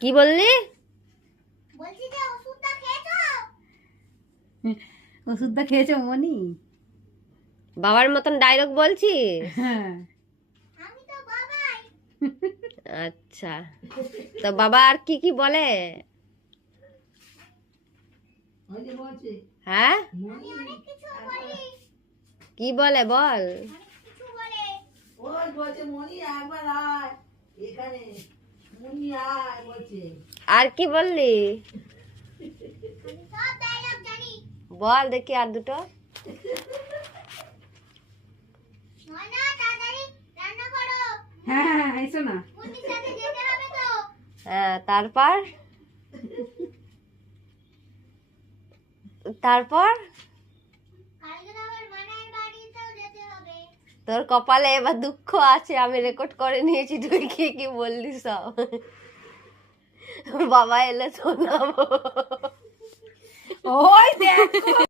কি বললি? বলছি যে ওষুধটা খেয়েছো? ওষুধটা খেয়েছো মনি? বাবার মতন ডায়লগ বলছিস? হ্যাঁ। আমি তো বাবাই। আচ্ছা, তো বাবা আর কি কি বলে? হ্যাঁ, আমি অনেক কিছু বলি, কি বলে বল? অনেক কিছু বলে। ওই বলছে মনি একবার আয় এখানে, মনি আয় বলছে। আর কি বললি? আমি সব ডায়লগ জানি। বল দেখি আর দুটো। ময়না তাড়াতাড়ি রান্না করো, হ্যাঁ হ্যাঁ এসো না। মুন্নির সাথে যেতে হবে তো। হ্যাঁ, তারপর তারপর কালকে তো আবার মানায়ের বাড়িতেও যেতে হবে। তোর কপালে এবার দুঃখ আছে, আমি রেকর্ড করে নিয়েছি, তুই কি কি বললি সব। বাবা এলে শোনাবো। ওই দেখো